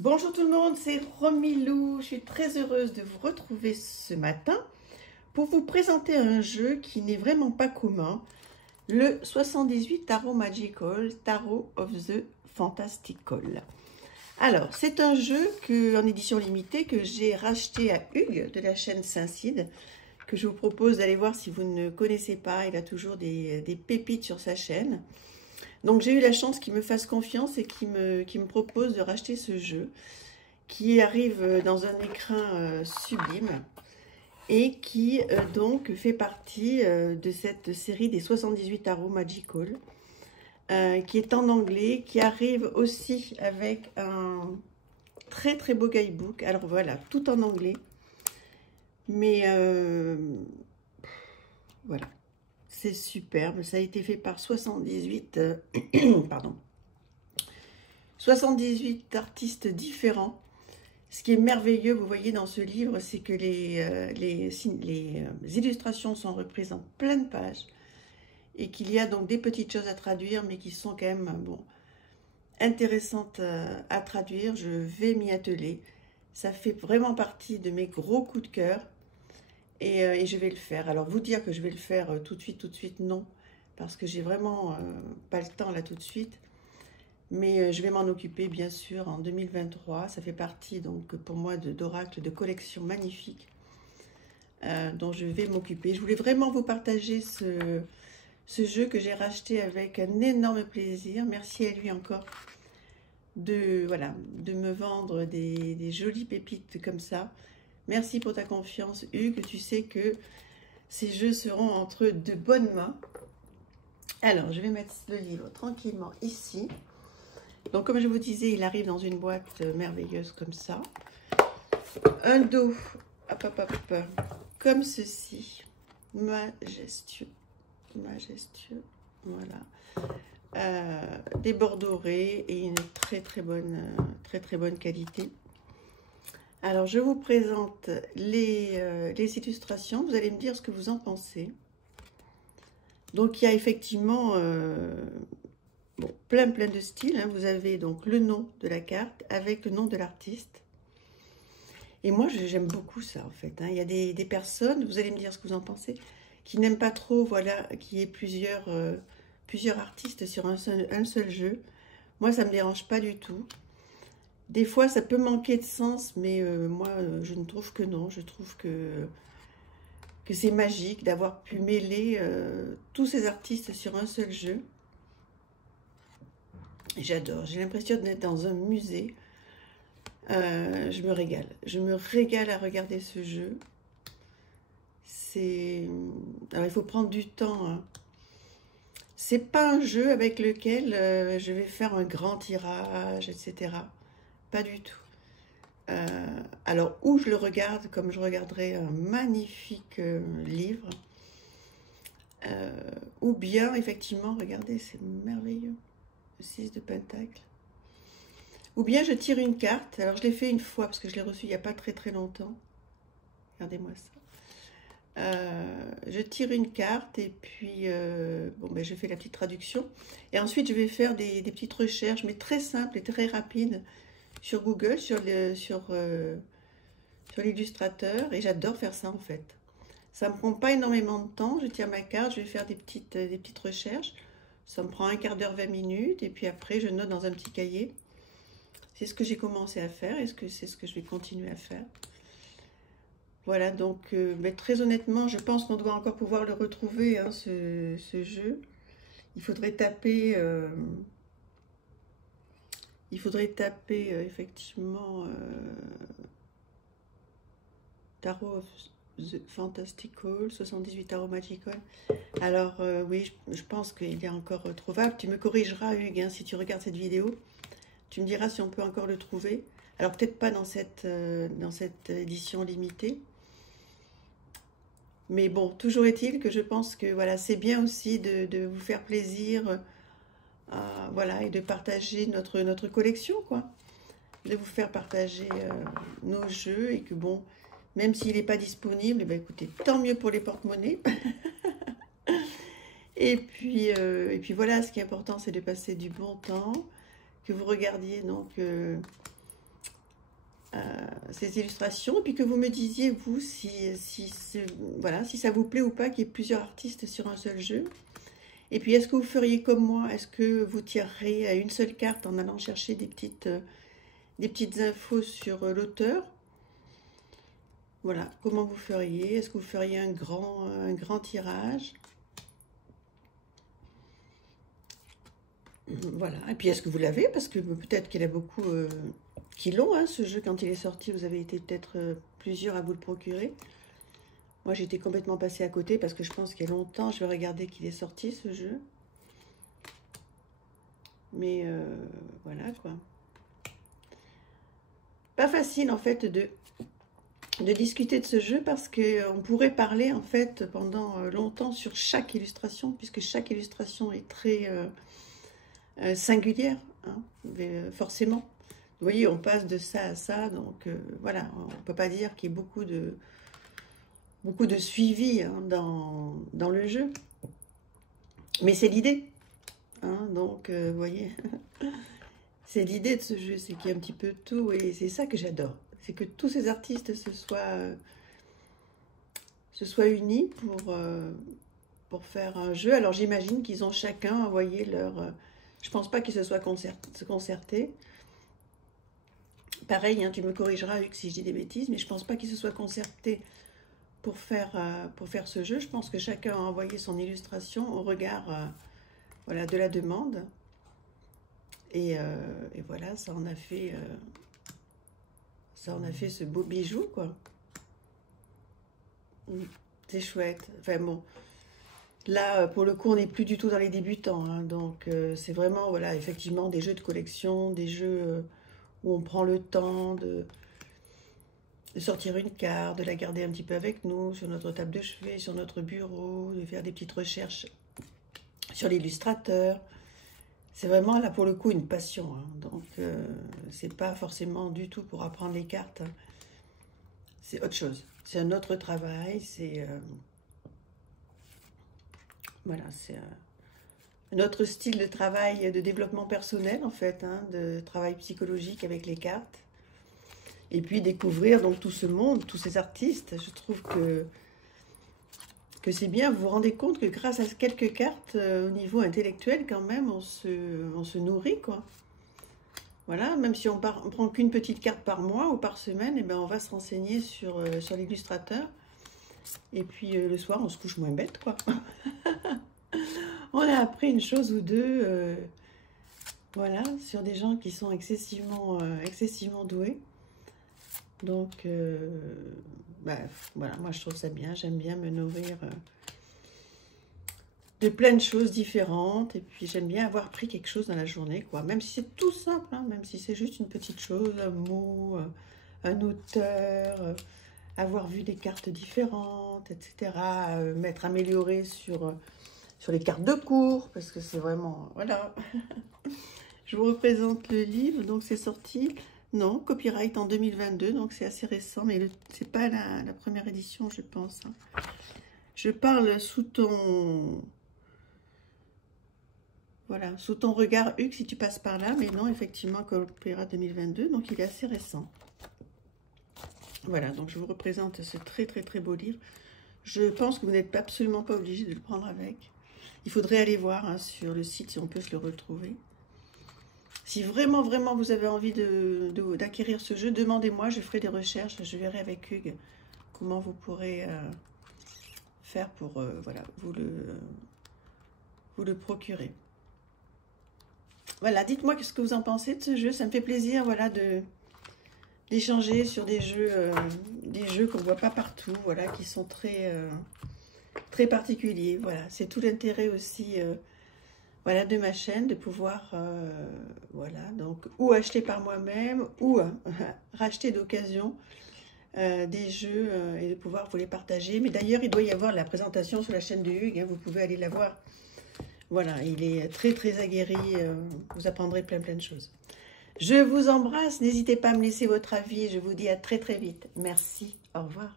Bonjour tout le monde, c'est Romilou. Je suis très heureuse de vous retrouver ce matin pour vous présenter un jeu qui n'est vraiment pas commun, le 78 Tarot Magical, Tarot of the Fantastical. Alors, c'est un jeu en édition limitée que j'ai racheté à Hugues de la chaîne Saint-Cide, que je vous propose d'aller voir si vous ne connaissez pas. Il a toujours des pépites sur sa chaîne. Donc j'ai eu la chance qu'il me fasse confiance et qu'il me propose de racheter ce jeu qui arrive dans un écrin sublime et qui donc fait partie de cette série des 78 Tarot Magical qui est en anglais, qui arrive aussi avec un très très beau guidebook. Alors voilà, tout en anglais, mais voilà. C'est superbe, ça a été fait par 78, pardon, 78 artistes différents. Ce qui est merveilleux, vous voyez, dans ce livre, c'est que les illustrations sont reprises en pleine page et qu'il y a donc des petites choses à traduire, mais qui sont quand même bon, intéressantes à traduire. Je vais m'y atteler. Ça fait vraiment partie de mes gros coups de cœur. Et je vais le faire. Alors, vous dire que je vais le faire tout de suite, non. Parce que j'ai vraiment pas le temps là tout de suite. Mais je vais m'en occuper, bien sûr, en 2023. Ça fait partie, donc, pour moi, d'oracles de collection magnifiques dont je vais m'occuper. Je voulais vraiment vous partager ce jeu que j'ai racheté avec un énorme plaisir. Merci à lui encore voilà, de me vendre des jolies pépites comme ça. Merci pour ta confiance, Hugues. Tu sais que ces jeux seront entre de bonnes mains. Alors, je vais mettre le livre tranquillement ici. Donc, comme je vous disais, il arrive dans une boîte merveilleuse comme ça. Un dos, hop, hop, hop, comme ceci. Majestueux. Majestueux. Voilà. Des bords dorés et une très bonne qualité. Alors, je vous présente les illustrations. Vous allez me dire ce que vous en pensez. Donc, il y a effectivement bon, plein de styles. Hein. Vous avez donc le nom de la carte avec le nom de l'artiste. Et moi, j'aime beaucoup ça, en fait. Hein. Il y a des personnes, vous allez me dire ce que vous en pensez, qui n'aiment pas trop, voilà, qu'il y ait plusieurs artistes sur un seul jeu. Moi, ça ne me dérange pas du tout. Des fois, ça peut manquer de sens, mais moi, je ne trouve que non. Je trouve que c'est magique d'avoir pu mêler tous ces artistes sur un seul jeu. J'adore. J'ai l'impression d'être dans un musée. Je me régale. Je me régale à regarder ce jeu. Alors, il faut prendre du temps. Hein. C'est pas un jeu avec lequel je vais faire un grand tirage, etc. Pas du tout. Alors, où je le regarde, comme je regarderais un magnifique livre, ou bien, effectivement, regardez, c'est merveilleux, le 6 de Pentacle. Ou bien, je tire une carte. Alors, je l'ai fait une fois, parce que je l'ai reçu il n'y a pas très longtemps. Regardez-moi ça. Je tire une carte, et puis, bon, ben, je fais la petite traduction. Et ensuite, je vais faire des petites recherches, mais très simples et très rapides, sur Google, sur l'illustrateur, et j'adore faire ça en fait. Ça me prend pas énormément de temps, je tire ma carte, je vais faire des petites recherches, ça me prend un quart d'heure, 20 minutes, et puis après je note dans un petit cahier. C'est ce que j'ai commencé à faire, et c'est ce que je vais continuer à faire. Voilà, donc mais très honnêtement, je pense qu'on doit encore pouvoir le retrouver, hein, ce jeu. Il faudrait taper... effectivement Tarot of the Fantastical, 78 Tarot Magical. Alors oui, je pense qu'il est encore trouvable. Tu me corrigeras, Hugues, hein, si tu regardes cette vidéo. Tu me diras si on peut encore le trouver. Alors peut-être pas dans cette édition limitée. Mais bon, toujours est-il que je pense que voilà, c'est bien aussi de vous faire plaisir. Voilà, et de partager notre collection, quoi. De vous faire partager nos jeux, et que bon, même s'il n'est pas disponible, eh bien, écoutez, tant mieux pour les porte-monnaies. et puis voilà, ce qui est important, c'est de passer du bon temps, que vous regardiez donc ces illustrations, et puis que vous me disiez, vous, voilà, si ça vous plaît ou pas qu'il y ait plusieurs artistes sur un seul jeu. Et puis, est-ce que vous feriez comme moi? Est-ce que vous tireriez à une seule carte en allant chercher des petites infos sur l'auteur? Voilà, comment vous feriez? Est-ce que vous feriez un grand tirage? Voilà, et puis est-ce que vous l'avez? Parce que peut-être qu'il y en a beaucoup qui l'ont, hein, ce jeu, quand il est sorti, vous avez été peut-être plusieurs à vous le procurer. Moi, j'étais complètement passée à côté parce que je pense qu'il y a longtemps, je vais regarder qu'il est sorti, ce jeu. Mais voilà, quoi. Pas facile, en fait, de discuter de ce jeu parce qu'on pourrait parler, en fait, pendant longtemps sur chaque illustration, puisque chaque illustration est très singulière, hein, forcément. Vous voyez, on passe de ça à ça, donc voilà, on ne peut pas dire qu'il y ait beaucoup de suivi, hein, dans le jeu. Mais c'est l'idée, hein, donc vous voyez, c'est l'idée de ce jeu, c'est qu'il y a un petit peu de tout, et c'est ça que j'adore. C'est que tous ces artistes se soient unis pour faire un jeu. Alors j'imagine qu'ils ont chacun envoyé leur... je pense pas qu'ils se soient concertés. Pareil, hein, tu me corrigeras, Hugues, si je dis des bêtises, mais je pense pas qu'ils se soient concertés pour faire ce jeu. Je pense que chacun a envoyé son illustration au regard voilà, de la demande. Et voilà, ça en a fait ce beau bijou, quoi. C'est chouette. Enfin bon, là, pour le coup, on n'est plus du tout dans les débutants, hein, donc c'est vraiment, voilà, effectivement, des jeux de collection, des jeux où on prend le temps de sortir une carte, de la garder un petit peu avec nous, sur notre table de chevet, sur notre bureau, de faire des petites recherches sur l'illustrateur. C'est vraiment, là, pour le coup, une passion, hein. Donc, c'est pas forcément du tout pour apprendre les cartes, hein. C'est autre chose. C'est un autre travail, c'est... voilà, c'est un autre style de travail, de développement personnel, en fait, hein, de travail psychologique avec les cartes. Et puis, découvrir donc tout ce monde, tous ces artistes. Je trouve que c'est bien. Vous vous rendez compte que grâce à quelques cartes, au niveau intellectuel, quand même, on se nourrit, quoi. Voilà, même si on prend qu'une petite carte par mois ou par semaine, et ben on va se renseigner sur l'illustrateur. Et puis le soir, on se couche moins bête, quoi. On a appris une chose ou deux, voilà, sur des gens qui sont excessivement doués. Donc, voilà, moi je trouve ça bien. J'aime bien me nourrir de plein de choses différentes, et puis j'aime bien avoir pris quelque chose dans la journée, quoi, même si c'est tout simple, hein, même si c'est juste une petite chose, un mot, un auteur, avoir vu des cartes différentes, etc., m'être améliorée sur les cartes de cours, parce que c'est vraiment, voilà. Je vous représente le livre, donc c'est sorti, non, copyright en 2022, donc c'est assez récent, mais c'est pas la première édition, je pense, hein. Je parle sous ton... Voilà, sous ton regard, Hugues, si tu passes par là. Mais non, effectivement, Copyright 2022, donc il est assez récent. Voilà, donc je vous représente ce très, très, très beau livre. Je pense que vous n'êtes absolument pas obligé de le prendre avec. Il faudrait aller voir, hein, sur le site si on peut se le retrouver. Si vraiment, vraiment, vous avez envie d'acquérir ce jeu, demandez-moi, je ferai des recherches. Je verrai avec Hugues comment vous pourrez faire pour voilà, vous le procurer. Voilà, dites-moi ce que vous en pensez de ce jeu. Ça me fait plaisir, voilà, d'échanger sur des jeux qu'on ne voit pas partout, voilà, qui sont très, très particuliers. Voilà, c'est tout l'intérêt aussi, voilà, de ma chaîne, de pouvoir, voilà, donc, ou acheter par moi-même, ou racheter d'occasion des jeux et de pouvoir vous les partager. Mais d'ailleurs, il doit y avoir la présentation sur la chaîne de Hugues, hein, vous pouvez aller la voir. Voilà, il est très, très aguerri. Vous apprendrez plein, plein de choses. Je vous embrasse. N'hésitez pas à me laisser votre avis. Je vous dis à très, très vite. Merci. Au revoir.